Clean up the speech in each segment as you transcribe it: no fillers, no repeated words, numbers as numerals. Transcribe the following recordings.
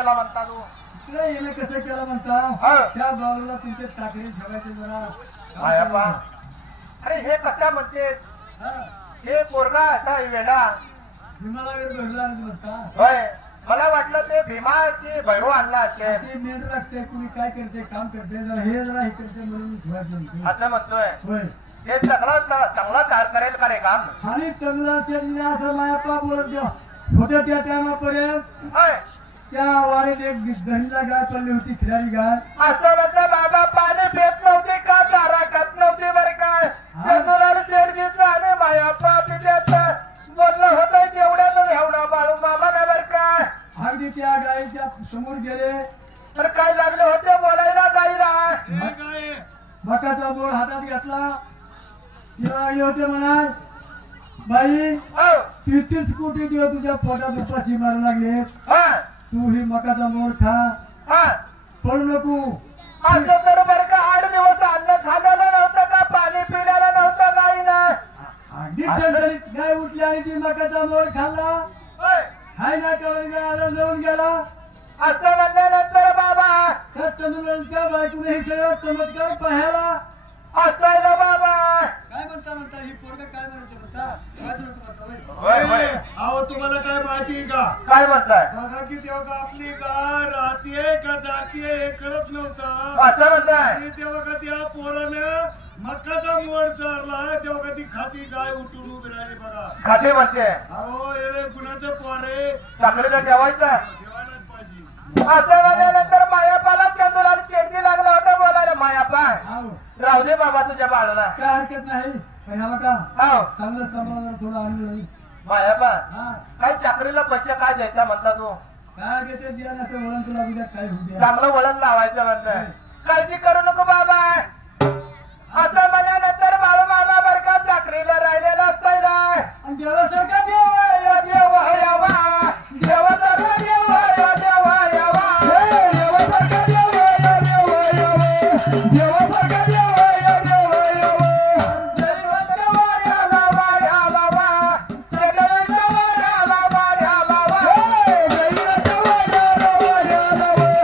केला म्हणता तू? इकडे येणं कसं केलं म्हणता? त्या बाळूला तुमच्या चाकरी ठेवायचे जरा मायापा. अरे हे कशा म्हणते? हे पोरगा असा वेडा भीमाला वगैरे भेटला म्हणता? होय, मला वाटलं ते भीमाची भैरू आणला असेल. ते मेंढ लागते, कुणी काय करते, काम करते, जरा हे जरा हे करते म्हणून ठेवायचं असं म्हणतोय. होय. हे चांगला करेल का रे काम? आणि चांगला असं मायापा बोलत द्या होत्या त्या टायमापर्यंत त्या वाडीत एक गणीला गाय पडली होती, खिलारी गाय. असं म्हटलं बाबा पाणी पेत नव्हती का, चारा खात नव्हती बरं काय? शेडजीचं आणि मायापा पिल्यात बोलणं होतं तेवढ्यानं एवढा बाळू मामा ना बरं काय? अगदी त्या गायीच्या समोर गेले तर काय लागले होते बोलायला गाईला? मकाचा बोळ हातात घेतला, तिला लागले होते म्हणा बाई 30 कोटी दिवस तुझ्या पोटात उपाशी मारू लागले, तू ही मकाचा मोड खा, पडू नको. असं तर बरं का 8 दिवस अन्न खाल्लेलं नव्हतं का, पाणी पिण्याला नव्हतं गाईना? अगदी टणटणीत गाय उठली आणि ती मकाचा मोड खाल्ला, हाय ना कवळीला आला जाऊन गेला. असं म्हणल्यानंतर बाबा त्या तंदुरांच्या बायकोने हे सगळं चमत्कार पाहायला असायला बाबा. काय म्हणता ही पोरगा काय म्हणायचं अहो तुम्हाला काय माहिती का? काय म्हणताय? बघा की तेव्हा आपली गाय राहतीये का जातीये हे कळत नव्हतं. असं म्हणताय? आणि तेव्हा का त्या पोरानं मक्काचा मोड चारला, तेव्हा का ती खाती गाय उठून उभी राहिली बघा. खाते म्हणते? अहो हे कुणाचं पोर आहे? साखरेला ठेवायचं. ठेवायलाच पाहिजे. असं म्हणल्यानंतर मायापाला चंदूला चेंडी लागला होता बोलायला. मायापा राहू दे बाबा तुझ्या बाळाला, काय हरकत नाही. ह्याला का हो चांगलं सांभाळणार थोडं आणलं. मायापा काय चाकरीला पैसे काय द्यायचा म्हणता तू? काय घेते द्या ना वळण तुला उद्या काय होऊ द्या. चांगलं वळण लावायचं म्हणताय. काळजी करू नको बाबा. असं म्हणल्यानंतर बाळू मामा बर का चाकरीला राहिलेला असायला. आणि देवासारखा देव आहे, देव यावा, देवासारखा देव या देवा यावा, देवासारखा देव आहे, देव यावं, देवासारखा देव आहे, देव यावं. जैवंत वाड्याला वाड्या लावा, सगळ्यांच्या वाड्याला वाड्या लावा, जैनाच्या वाड्याला वाड्या लावं,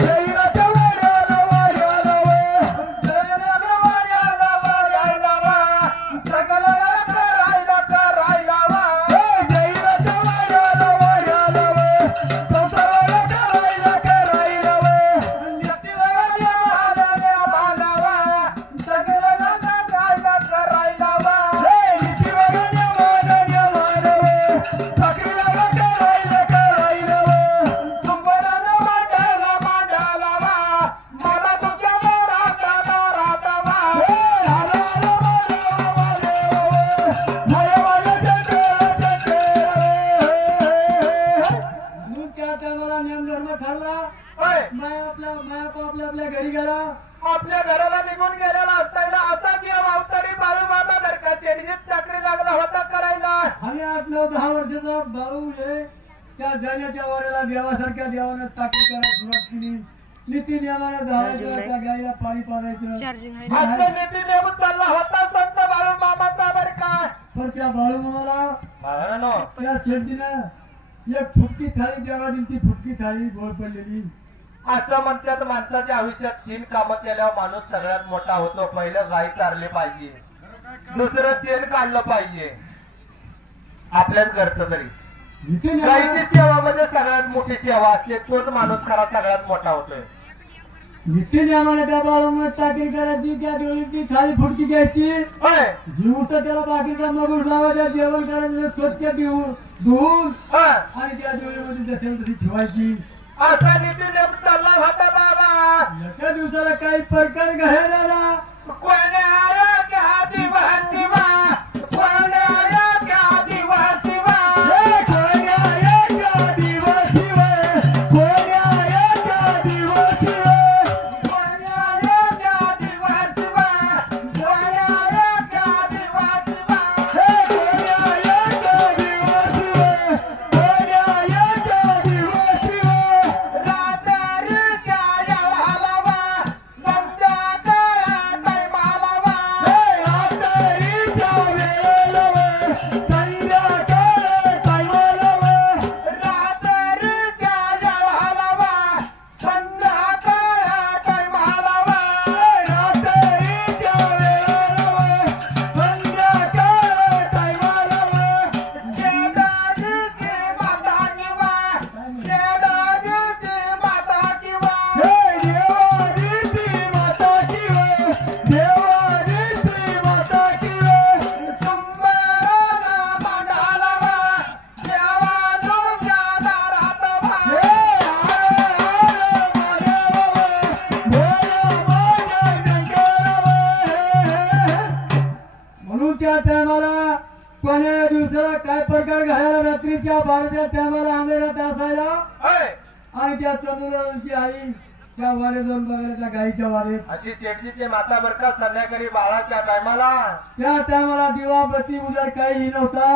जैनाच्या वाड्याला वाड्या लावं, जैनाच्या वाड्याला वाड्या लावा, सगळ्याला करायला करायला वा. जैनाच्या वाड्याला वाड्या लावं, संसाराला करायला करायला लावं. नितीला देवाला देवाला वा, सगळ्याला करायला करायला वा. नीतीला देवाला देवाला लावं, चाकरीला करायला करायला लावं. तुंबराला मांडायला मांडायला वा, मला तुझ्या मोराचा मोराचा वा. त्या टायमाला नियम धर्म ठरला. होय, आपल्या घरी गेला. आपल्या घराला निघून गेलेला असताना असा देव अवतारी बाळू मामा बर का शेडजीत चाकरी लागला होता करायला. आणि 8-9-10 वर्षाचा बाळू हे त्या जाण्याच्या वाड्याला देवासारख्या देवानं चाकरी करायला सुरुवात केली. नीती नियमानं धावायचं, त्या गायला पाणी पाजायचं. असं नीती नेमून चालला होता संत बाळू मामाचा बर का. पण त्या बाळू मामाला त्या शेडजीनं एक फुटकी थाळी जेव्हा दिली, ती फुटकी थाळी गोळ पडलेली. असं म्हणतात माणसाच्या आयुष्यात 3 कामं केल्यावर माणूस सगळ्यात मोठा होतो. पहिलं गाय चारले पाहिजे, दुसरं शेण काढलं पाहिजे आपल्याच घरचं तरी. नीती गायची नियमानं सेवा म्हणजे सगळ्यात मोठी सेवा असते, तोच माणूस खरा सगळ्यात मोठा होतोय. त्या बाळूला चाकरी करायची, त्या डोळीची थाळी फुटकी घ्यायची, होय, जीवत त्याला बाकीचा मगूर लावायचा, जेवण करायचं स्वच्छ धुवून होय. आणि त्या डोळीमध्ये जसेल तशी ठेवायची. असा नीती नेम चालला होता बाबा. एका दिवसाला काही प्रकार घडायला ना. कोणी आया क्या दिवस दिवा, कोणी आया क्या दिवस दिवा, कोणी आया त्या दिवशीवर, कोणी आया त्या दिवशीवर, कोणी आया क्या दिवस दिवा, कोणी आया क्या दिवस दिवा. कोणी आया त्या दिवशीवर, कोणी आया त्या दिवशीवर. रात्रीच्या येळाला वा, संध्याकाळच्या टायमाला वा, फुटक्या बाळाच्या टायमाला अंधारात असायला होय. आणि त्या चंद्राची आई त्या वाडे जाऊन बघायला त्या गाईच्या वाडेत. अशी शेटजीची माता बर का संध्याकाळी बाळाच्या टायमाला त्या टायमाला दिवा प्रति उजेड काहीही नव्हता.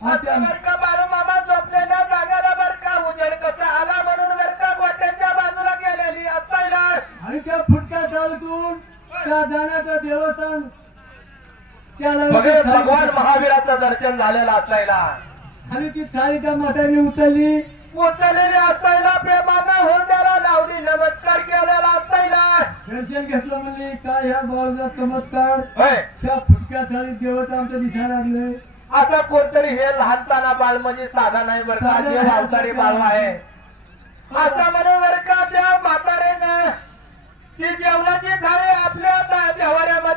आणि आता त्या बर का बाळू मामा झोपलेल्या जागेला बर का उजेड कसा आला म्हणून बर का गोट्याच्या बाजूला गेलेली असायला. आणि त्या फुटक्या चालतून त्या जाण्याचं देवस्थान त्याला बघे भगवान महावीराचं दर्शन झालेलं असायला. आणि ती थाळी त्या म्हातारीने उचलली. उचललेली असायला प्रेमानं हुंड्याला लावली नमस्कार केलेला असायला. दर्शन घेतलं म्हणले काय ह्या बाळाचा चमत्कार. होय. त्या फुटक्या थाळीत देवस्थान आमचं दिसायला लागले. आता कोणतरी हे लहानताना बाळ म्हणजे साधा नाही बरं का साधा जे नाही. अवतारी बाळ आहे असं म्हणून बरं का त्या म्हातारेनं ती जेवणाची थाळी आपल्या देवाऱ्यामध्ये